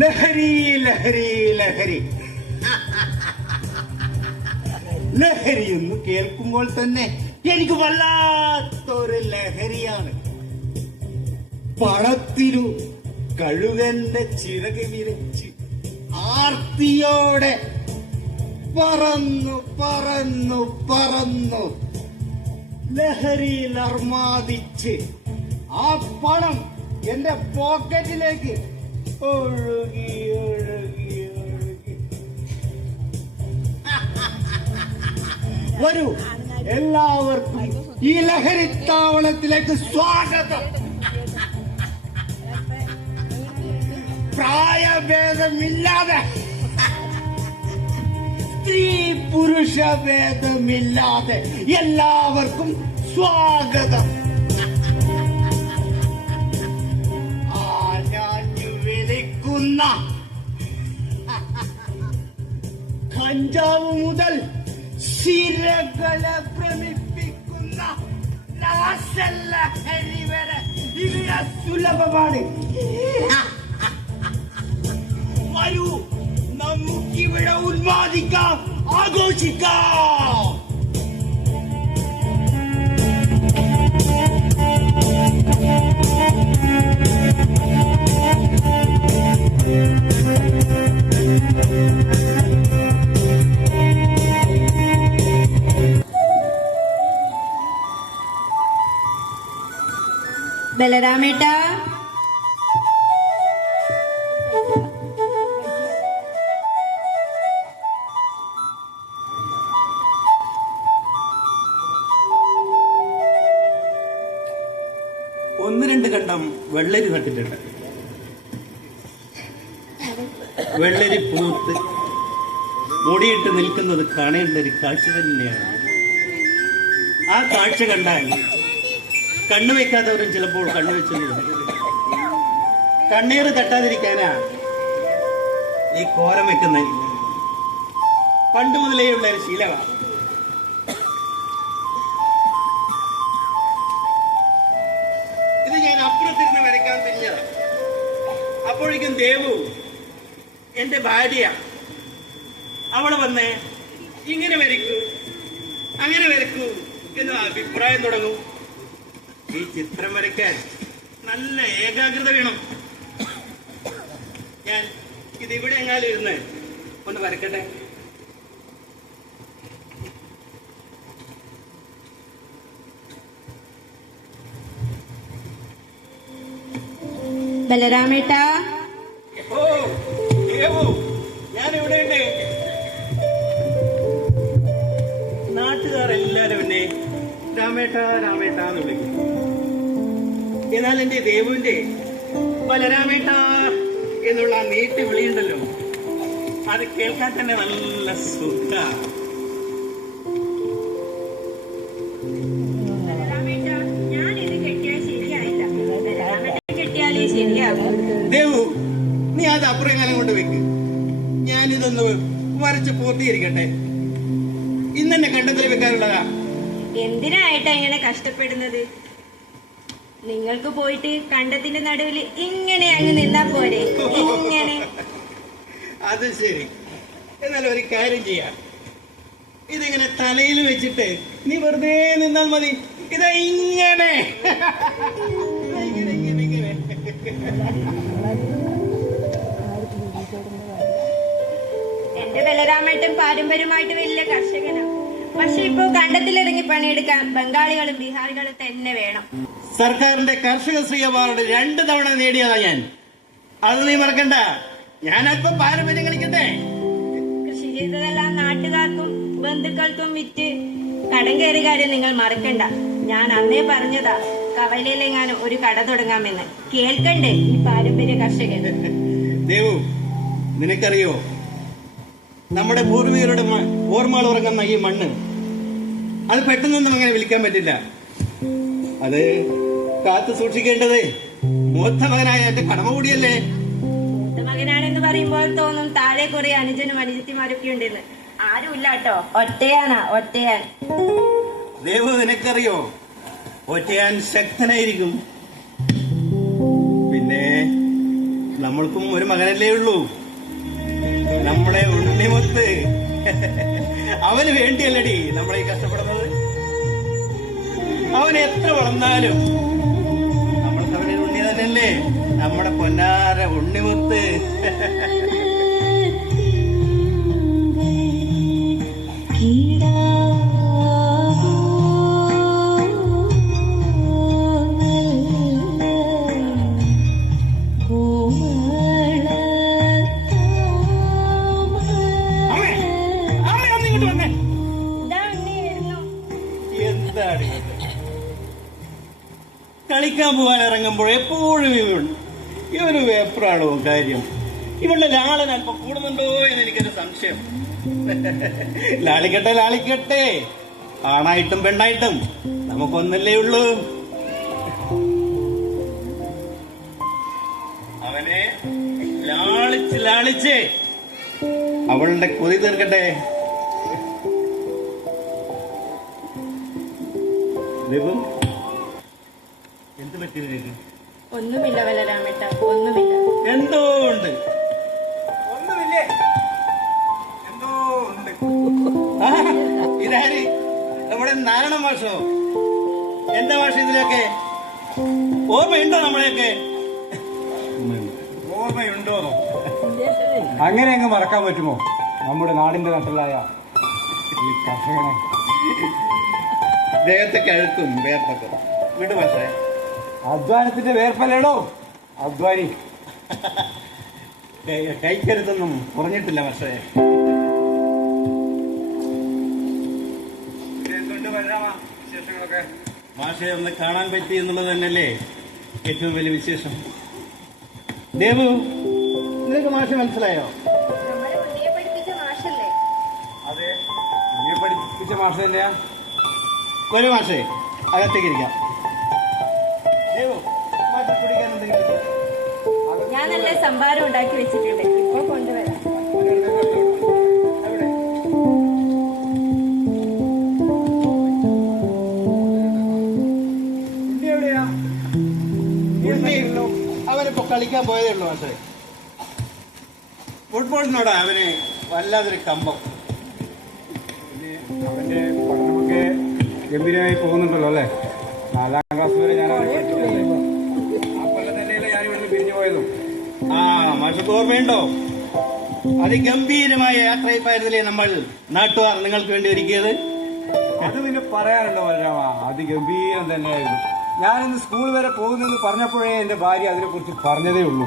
ലഹരി ലഹരി ലഹരി ലഹരി എന്ന് കേൾക്കുമ്പോൾ തന്നെ എനിക്ക് വല്ലാത്തൊരു ലഹരിയാണ്. പണത്തിനു കഴുകന്റെ ചിറക് വിരച്ച് ആർത്തിയോടെ പറന്നു പറന്നു പറന്നു ലഹരിയിൽ അർമാദിച്ച് ആ പണം എന്റെ പോക്കറ്റിലേക്ക് ഒഴുകി ഒഴുകി ഒഴുകി. വരൂ, എല്ലാവർക്കും ഈ ലഹരിത്താവളത്തിലേക്ക് സ്വാഗതം. പ്രായഭേദമില്ലാതെ, സ്ത്രീ പുരുഷ ഭേദമില്ലാതെ എല്ലാവർക്കും സ്വാഗതം. കഞ്ചാവ് മുതൽ ശിരകളെ ഭ്രമിപ്പിക്കുന്ന രാസലഹരി വരെ ഇവിടെ സുലഭമാണ്. വരൂ, നമുക്കിവിടെ ഉന്മാദിക്കാം, ആഘോഷിക്കാം. ബലരാമേട്ടാ, ഒന്ന് രണ്ട് കണ്ടം വെള്ളരി നട്ടിട്ടുണ്ട്. വെള്ളരി പൂത്ത് മുടിയിട്ട് നിൽക്കുന്നത് കാണേണ്ട ഒരു കാഴ്ച തന്നെയാണ്. ആ കാഴ്ച കണ്ടാൽ കണ്ണുവെക്കാത്തവരും ചിലപ്പോൾ കണ്ണുവെച്ചു. കണ്ണീര് തട്ടാതിരിക്കാനാ ഈ കോരം വെക്കുന്നത്. പണ്ട് മുതലേ ഉള്ള ഒരു ശീലമാണ്. ഇത് ഞാൻ അപ്പുറത്തിരുന്ന് വരയ്ക്കാൻ തിരിഞ്ഞത്. അപ്പോഴേക്കും ദേവു, എന്റെ ഭാര്യ, അവള് വന്ന് ഇങ്ങനെ വരയ്ക്കൂ അങ്ങനെ വരയ്ക്കൂ എന്ന് അഭിപ്രായം തുടങ്ങും. ഈ ചിത്രം വരയ്ക്കാൻ നല്ല ഏകാഗ്രത വേണം. ഞാൻ ഇതിവിടെ എങ്ങാനും ഇരുന്ന് ഒന്ന് വരക്കട്ടെ. ബലരാമേട്ടാ, ഓ ദേവു, ഞാൻ ഇവിടെയുണ്ട്. നാട്ടുകാരെല്ലാരും എന്നെ രാമേട്ട രാമേട്ട എന്ന് വിളിക്കും. എന്നാൽ എന്റെ ദേവുവിന്റെ ബലരാമേട്ട എന്നുള്ള നീട്ടി വിളിയുണ്ടല്ലോ, അത് കേൾക്കാൻ തന്നെ നല്ല സുഖ. ദേവു, നീ അത് അപ്പുറം കാലം കൊണ്ട് വെക്ക്. ഞാനിതൊന്ന് വരച്ച് പൂർത്തീകരിക്കട്ടെ. ഇന്നെന്നെ കണ്ടത്തിൽ വെക്കാനുള്ളതാ. എന്തിനായിട്ടാ ഇങ്ങനെ കഷ്ടപ്പെടുന്നത്? നിങ്ങൾക്ക് പോയിട്ട് കണ്ടത്തിന്റെ നടുവിൽ ഇങ്ങനെ അങ്ങ് നിന്നാ പോരെ? ഇങ്ങനെ. അത് ശരി. എന്നാൽ ഒരു കാര്യം ചെയ്യാം, ഇതിങ്ങനെ തലയിൽ വെച്ചിട്ട് നീ വെറുതെ നിന്നാൽ മതി. ഇതാ ഇങ്ങനെ ഇങ്ങനെ ഇങ്ങനെ ഇങ്ങനെ. എന്റെ ബലരാമേട്ടൻ പാരമ്പര്യമായിട്ട് വലിയ കർഷകനാണ്. പക്ഷെ ഇപ്പൊ കണ്ടത്തിലിറങ്ങി പണിയെടുക്കാൻ ബംഗാളികളും ബീഹാറികളും തന്നെ വേണം. സർക്കാരിന്റെ കർഷക ശ്രീ അവാർഡ് 2 തവണ നേടിയതാ ഞാൻ. അത് നീ മറക്കണ്ട. ഞാൻ അല്പം പാരമ്പര്യം കളിക്കട്ടെ. കൃഷി ചെയ്തതെല്ലാം നാട്ടുകാർക്കും ബന്ധുക്കൾക്കും വിറ്റ് കടം കയറിയ കാര്യം നിങ്ങൾ മറക്കണ്ട. ഞാൻ അന്നേ പറഞ്ഞതാ കവലയിലെങ്ങാനും ഒരു കട തുടങ്ങാമെന്ന്. കേൾക്കണ്ടേ ഈ പാരമ്പര്യ കർഷകൻ? ദേവു, നിനക്കറിയോ നമ്മുടെ പൂർവികരുടെ ഓർമ്മകൾ ഉറങ്ങുന്ന ഈ മണ്ണ് അത് പെട്ടെന്നൊന്നും അങ്ങനെ വിൽക്കാൻ പറ്റില്ല. അത് കാത്തു സൂക്ഷിക്കേണ്ടത് മൂത്ത മകനായ എന്റെ കടമ കൂടിയല്ലേ. മൂത്ത മകനാണെന്ന് പറയുമ്പോൾ തോന്നും താഴെ കുറെ അനുജനും അനുജത്തിമാരൊക്കെ ഉണ്ടെന്ന്. ആരുമില്ല കേട്ടോ, ഒറ്റയാൻ. ദേവു, നിനക്കറിയോ ഒറ്റയാൻ ശക്തനായിരിക്കും. പിന്നെ നമ്മൾക്കും ഒരു മകനല്ലേ ഉള്ളൂ, നമ്മുടെ ഉണ്ണിമുത്ത്. അവന് വേണ്ടിയല്ലടി നമ്മളീ കഷ്ടപ്പെടുന്നത്. അവൻ എത്ര വളർന്നാലും നമ്മൾക്ക് അവനെ ഉണ്ണി തന്നെയല്ലേ, നമ്മുടെ പൊന്നാര ഉണ്ണിമുത്ത്. എന്താണ് കളിക്കാൻ പോകാൻ ഇറങ്ങുമ്പോൾ എപ്പോഴും ഇവന് വേപ്രാണോ കാര്യം? ഇവളുടെ ലാളൻ അല്പം കൂടുന്നുണ്ടോ എന്ന് എനിക്കൊരു സംശയം. ലാളിക്കട്ടെ, ആണായിട്ടും പെണ്ണായിട്ടും നമുക്കൊന്നല്ലേ ഉള്ളൂ. അവനെ ലാളിച്ച് അവളുടെ കൊതി തീർക്കട്ടെ. എന്ത് പറ്റി? ഒന്നുമില്ല ബലരാമേട്ട, ഒന്നുമില്ല. എന്തോ ഉണ്ട്. ഇതാര്? നമ്മുടെ നാരായണ മാഷോ? എന്താ മാഷ ഇതിലൊക്കെ? ഓർമ്മയുണ്ടോ നമ്മളെയൊക്കെ? ഓർമ്മയുണ്ടോ? അങ്ങനെ അങ്ങ് മറക്കാൻ പറ്റുമോ നമ്മുടെ നാടിന്റെ നട്ടലായ ഈ കർഷകനെ? ദേഹത്തെ കഴുക്കും വേർപ്പൊക്കെ വിട്ടു മാഷേ. അധ്വാനത്തിന്റെ വേർപ്പല്ലേടോ അധ്വാനി. കൈക്കരുത്തൊന്നും കുറഞ്ഞിട്ടില്ല മാഷേ. മാഷെ ഒന്ന് കാണാൻ പറ്റി എന്നുള്ളത് തന്നെയല്ലേ ഏറ്റവും വലിയ വിശേഷം. ദേവു, നിനക്ക് മാഷെ മനസ്സിലായോ? നമ്മളെ ഉണ്ണിയെ പഠിപ്പിച്ച മാഷല്ലേ? അതെ, എന്നെ പഠിപ്പിച്ച മാഷ തന്നെയാ. ഒരു മാഷേ, അകത്തേക്ക് ഇരിക്കാം. ദേവു, മാഷെ കുടിക്കാൻ എന്തെങ്കിലും? ഞാൻ നല്ല സംഭാരം ഉണ്ടാക്കി വെച്ചിട്ടുണ്ട്, ഇപ്പൊ കൊണ്ടുവരാം. അവനിപ്പോ കളിക്കാൻ പോയതേ ഉള്ളൂ മാഷേ. ഫുട്ബോളിനോടാ അവന് വല്ലാതൊരു കമ്പം. അവന്റെ പഠനമൊക്കെ ഗംഭീരമായി പോകുന്നുണ്ടല്ലോ അല്ലേ? 4ാം ക്ലാസ് വരെ ഞാൻ ആ കൊല്ലം തന്നെയല്ലേ ഞാൻ ഇവിടുന്ന് പിരിഞ്ഞു പോയതും. മാഷക്ക് ഓർമ്മയുണ്ടോ? അതിഗംഭീരമായ യാത്രയപ്പായിരുന്നില്ലേ നമ്മൾ നാട്ടുകാർ നിങ്ങൾക്ക് വേണ്ടി ഒരുക്കിയത്? അത് പിന്നെ പറയാനുണ്ടോ ബലരാമ? അതിഗംഭീരം തന്നെയായിരുന്നു. ഞാനിന്ന് സ്കൂൾ വരെ പോകുന്നെന്ന് പറഞ്ഞപ്പോഴേ എന്റെ ഭാര്യ അതിനെക്കുറിച്ച് പറഞ്ഞതേ ഉള്ളൂ.